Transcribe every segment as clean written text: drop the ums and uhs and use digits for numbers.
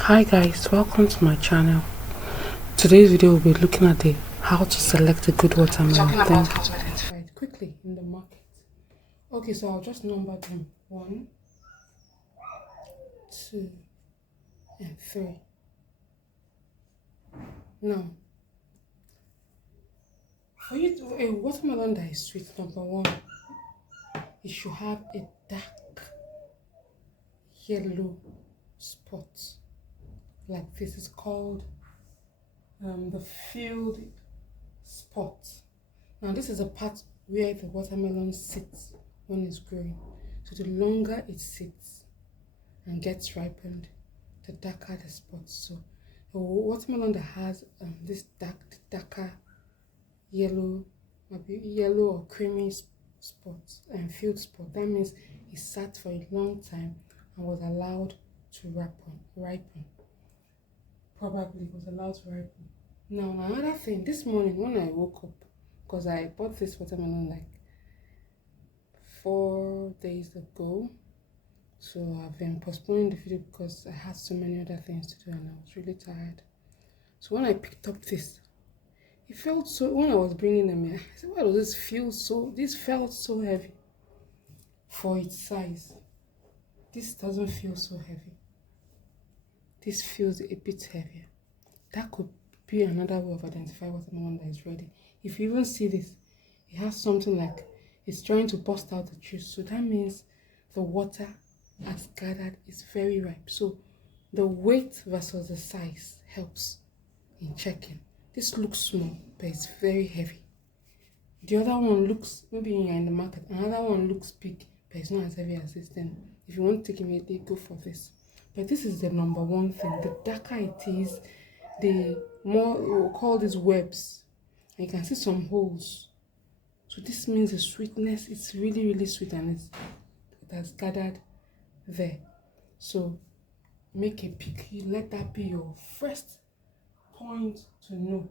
Hi guys, welcome to my channel. Today's video will be looking at the how to select a good watermelon. Talking about how to identify Right, quickly in the market. Okay, so I'll just number them 1, 2, and 3. Now, for you to a watermelon that is sweet, number 1, it should have a dark yellow spot. Like this is called the field spot. Now this is a part where the watermelon sits when it's growing. So the longer it sits and gets ripened, the darker the spots. So a watermelon that has this darker yellow, maybe yellow or creamy spots and field spot, that means it sat for a long time and was allowed to ripen. Probably was allowed to ripen. Now another thing, this morning when I woke up, because I bought this watermelon like 4 days ago, so I've been postponing the video because I had so many other things to do and I was really tired. So when I picked up this, it felt so, when I was bringing them in, I said, why does this feel so, this felt so heavy for its size. This doesn't feel so heavy. This feels a bit heavier. That could be another way of identifying watermelon that is ready. If you even see this, it has something like it's trying to burst out the juice. So that means the water has gathered, it's very ripe. So the weight versus the size helps in checking. This looks small, but it's very heavy. The other one looks, maybe you're in the market, another one looks big, but it's not as heavy as this. Then if you want to take immediately, go for this. But this is the number one thing. The darker it is, the more, we'll call these webs. And you can see some holes. So this means the sweetness is really sweet and it has gathered there. So make a pick. You let that be your first point to know.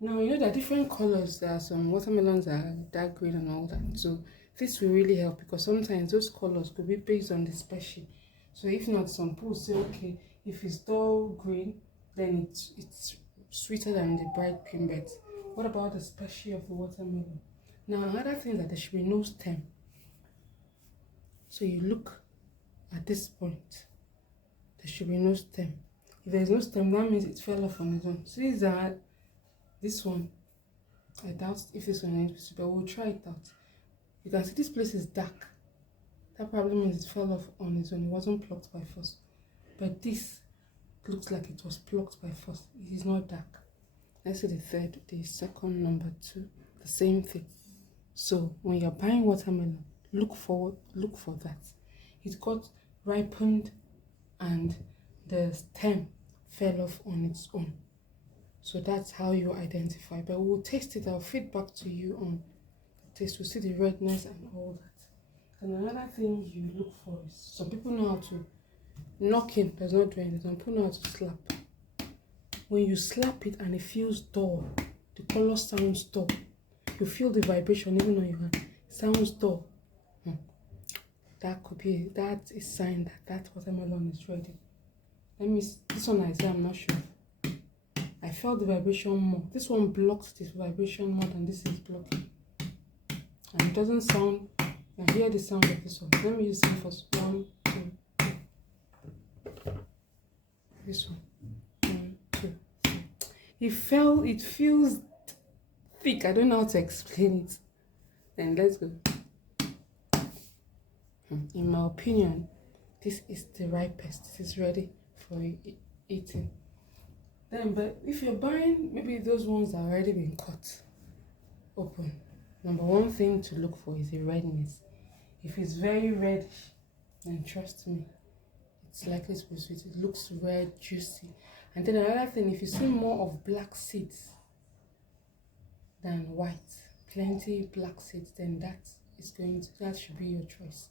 Now you know there are different colors. There are some watermelons that are dark green and all that. So this will really help because sometimes those colors could be based on the species. So if not, some people say, okay, if it's dull green, then it's sweeter than the bright green. But what about the species of the watermelon? Now another thing is that there should be no stem. So you look at this point. There should be no stem. If there is no stem, that means it fell off on its own. So this one, I doubt if this one is, but we'll try it out. You can see this place is dark. That probably means it fell off on its own. It wasn't plucked by force. But this looks like it was plucked by force. It is not dark. Let's see the second, number 2, the same thing. So when you're buying watermelon, look for that. It got ripened and the stem fell off on its own. So that's how you identify. But we'll taste it. I'll feed back to you on the taste. We'll see the redness and all that. And another thing you look for is, some people know how to, knocking does not do anything. Some people know how to slap. When you slap it and it feels dull, the color sounds dull. You feel the vibration even on your hand. It sounds dull. That is a sign that watermelon is ready. This one I say I'm not sure. I felt the vibration more. This one blocks this vibration more than this is blocking. And it doesn't sound, I hear the sound of this one. Let me use it first. 1, 2, 3. This one. 1, 2, 3. It feels thick. I don't know how to explain it. Then let's go. In my opinion, this is the ripest. This is ready for eating. Then, but if you're buying maybe those ones that are already been cut open, number one thing to look for is the redness. If it's very reddish, then trust me, it's likely to be sweet. It looks red, juicy. And then another thing, if you see more of black seeds than white, plenty black seeds, then that should be your choice.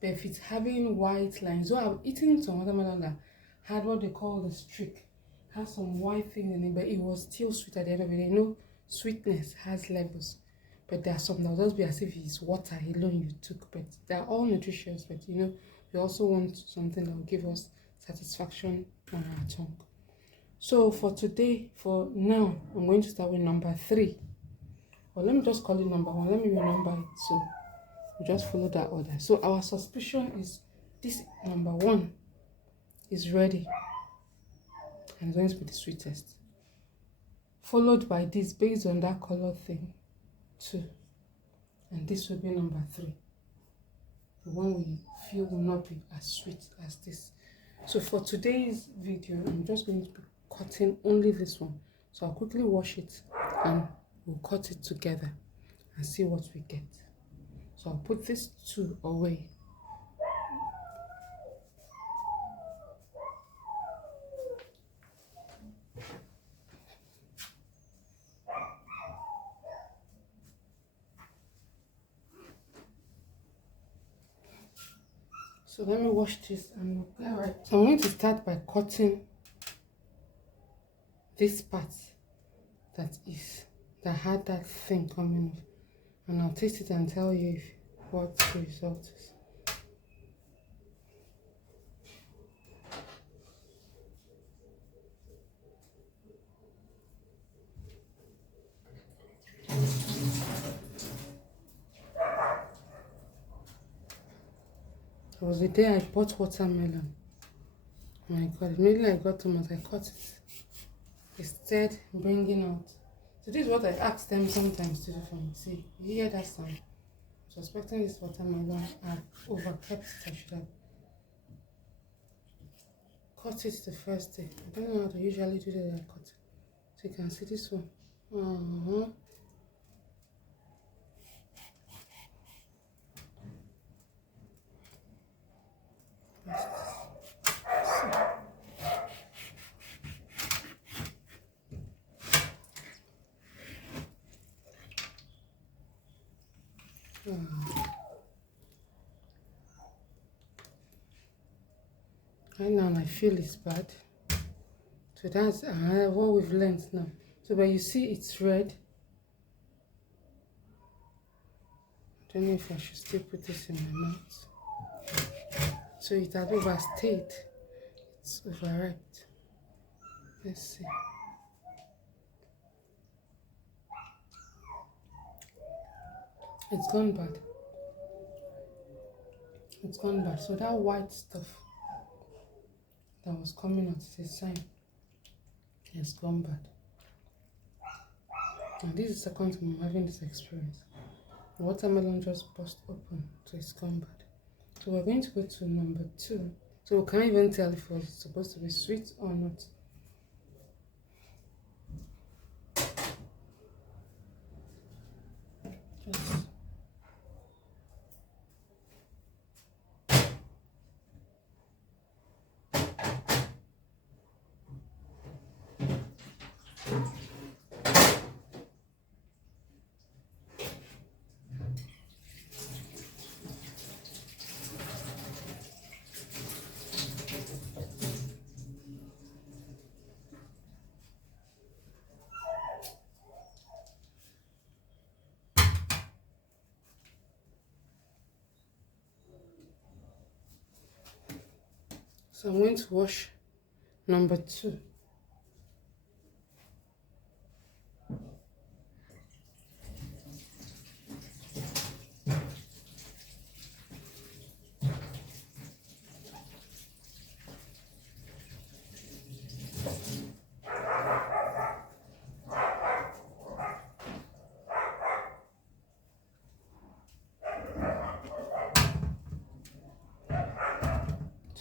But if it's having white lines, so I've eaten some watermelon that had what they call the streak, has some white things in it, but it was still sweet at the end of the day. You know, sweetness has levels, but there are some that will just be as if it's water alone you took. But they're all nutritious, but you know, we also want something that will give us satisfaction on our tongue. So for today, for now, I'm going to start with number 3. Or let me just call it number 1. Let me remember it. So we just follow that order. So our suspicion is this number 1 is ready and it's going to be the sweetest. Followed by this based on that color thing, 2. And this will be number 3. The one we feel will not be as sweet as this. So for today's video, I'm just going to be cutting only this one. So I'll quickly wash it and we'll cut it together and see what we get. So I'll put this 2 away. So let me wash this and we'll get right. So I'm going to start by cutting this part that had that thing coming off, and I'll taste it and tell you what the result is. It was the day I bought watermelon. Oh my god, immediately I got tomatoes, I cut it. Instead, bringing out. So this is what I ask them sometimes to do for me. See, you hear that sound? So expecting this watermelon, I've overkept it. I should have cut it the first day. I don't know how to usually do that. I cut it. So you can see this one. Right now I feel it's bad. So that's what we've learned now. So but you see it's red. I don't know if I should still put this in my mouth. So it had overstayed. It's overripe. Let's see. It's gone bad. It's gone bad. So that white stuff that was coming out is a sign it's gone bad. And this is the second time I'm having this experience. The watermelon just burst open, so it's gone bad. So we're going to go to number 2. So we can't even tell if it's supposed to be sweet or not. Just So I'm going to wash number 2.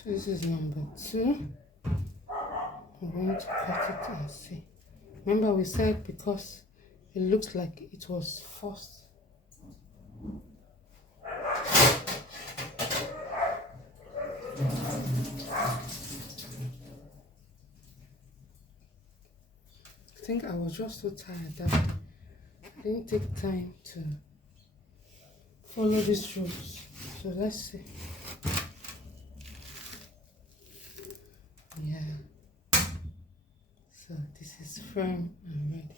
So this is number 2. I'm going to cut it and see. Remember we said because it looks like it was forced. I think I was just so tired that I didn't take time to follow these rules. So let's see. Yeah. So this is firm and ready.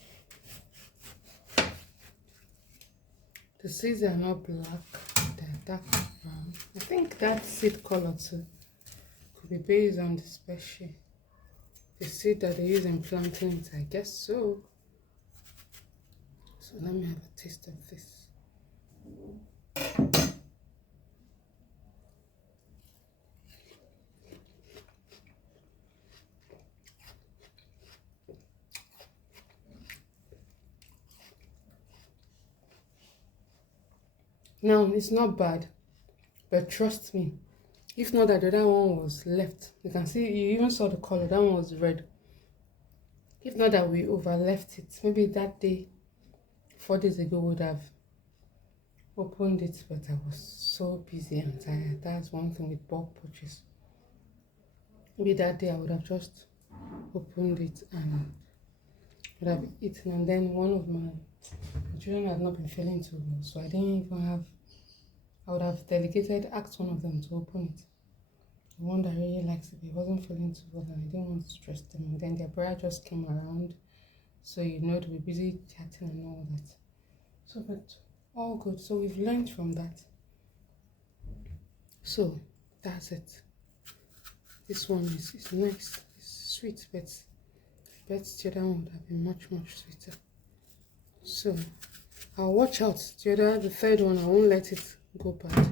The seeds are not black, they're dark brown. I think that seed color too Could be based on the species, the seed that they use in planting it, I guess so. So let me have a taste of this. Now, it's not bad, but trust me, if not that the other one was left, you can see, you even saw the color, that one was red. If not that we overleft it, maybe that day, 4 days ago, would have opened it, but I was so busy and tired. That's one thing with bulk purchase. Maybe that day I would have just opened it and would have eaten, and then one of my children had not been feeling too well, so I didn't even have, I would have delegated, asked one of them to open it. The one that really likes it, but he wasn't feeling too well and I didn't want to stress them. And then their brother just came around, so they were busy chatting and all that. So, but all good. So we've learned from that. So that's it. This one is nice. It's sweet, but the other one would have been much sweeter. So I'll watch out. The third one, I won't let it go bad,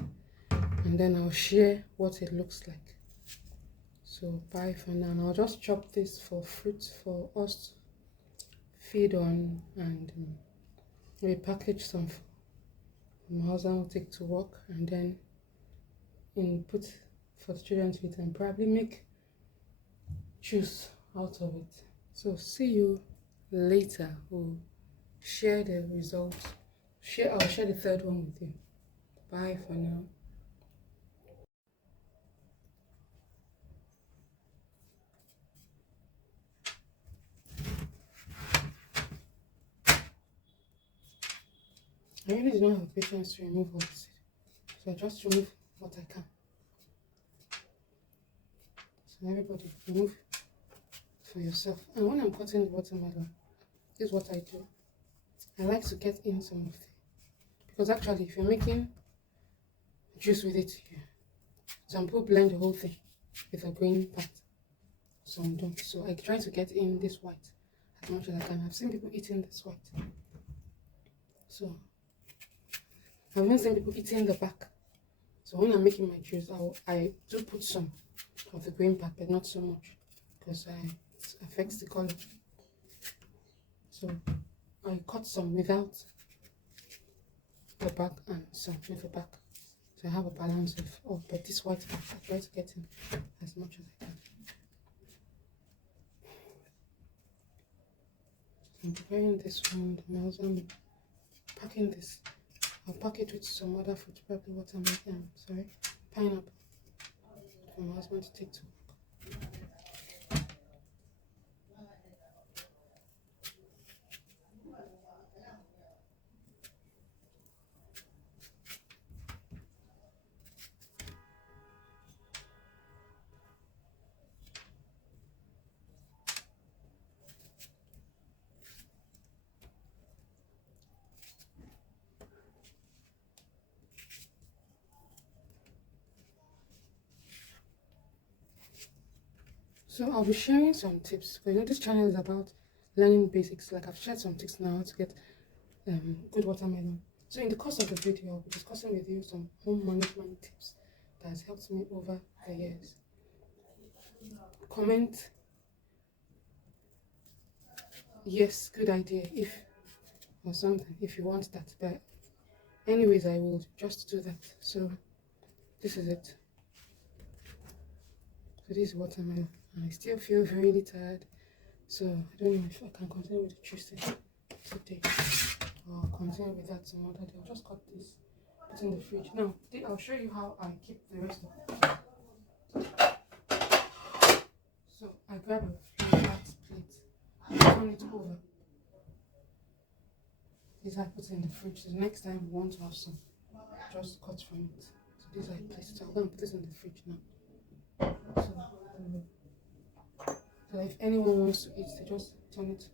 and then I'll share what it looks like. So bye for now. And I'll just chop this for fruits for us to feed on, and we package some for my husband will take to work, and then input for the children to eat, and probably make juice out of it. So see you later. We'll share the results. I'll share the third one with you. Bye for now. I really don't have patience to remove all this, so I just remove what I can. So everybody remove for yourself. And when I'm cutting the watermelon, this is what I do. I like to get in some of the, because actually if you're making juice with it, some people blend the whole thing with a green part, some don't. So I try to get in this white as much as I can. I've seen people eating this white, so I've even seen people eating the back. So when I'm making my juice, I do put some of the green part, but not so much, because it affects the color. So I cut some without the back and some with the back. So I have a balance of but this white part, I try to get in as much as I can. So I'm preparing this one, and also I'm packing this. I'll pack it with some other fruit, probably watermelon, pineapple, for my husband to take to work. So I'll be sharing some tips, because this channel is about learning basics. Like I've shared some tips now to get good watermelon. So in the course of the video, I'll be discussing with you some home management tips that has helped me over the years. Comment yes, good idea, or something, if you want that. But anyways, I will just do that. So this is it. So this is watermelon, and I still feel really tired, so I don't know if I can continue with the juicing today or continue with that some other day. I'll just cut this, put in the fridge. Now I'll show you how I keep the rest of it. So I grab a flat plate and turn it over. This I put in the fridge. So the next time we want to have some, just cut from it. So this I place it. So I'm going to put this in the fridge now. So if anyone wants to eat, they just turn it,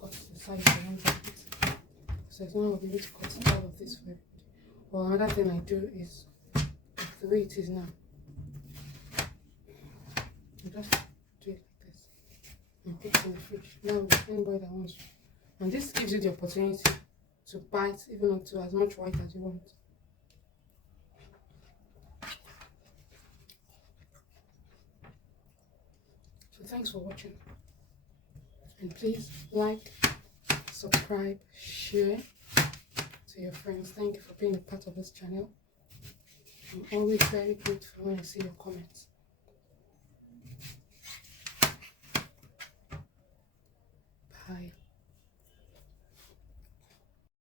cut the side they want to eat. So it's not able to cut all of this for everybody. Or another thing I do is, the way it is now, You just do it like this and put it in the fridge. Now, anybody that wants to. And this gives you the opportunity to bite even up to as much white as you want. So thanks for watching. And please like, subscribe, share to your friends. Thank you for being a part of this channel. I'm always very grateful when I see your comments. Bye.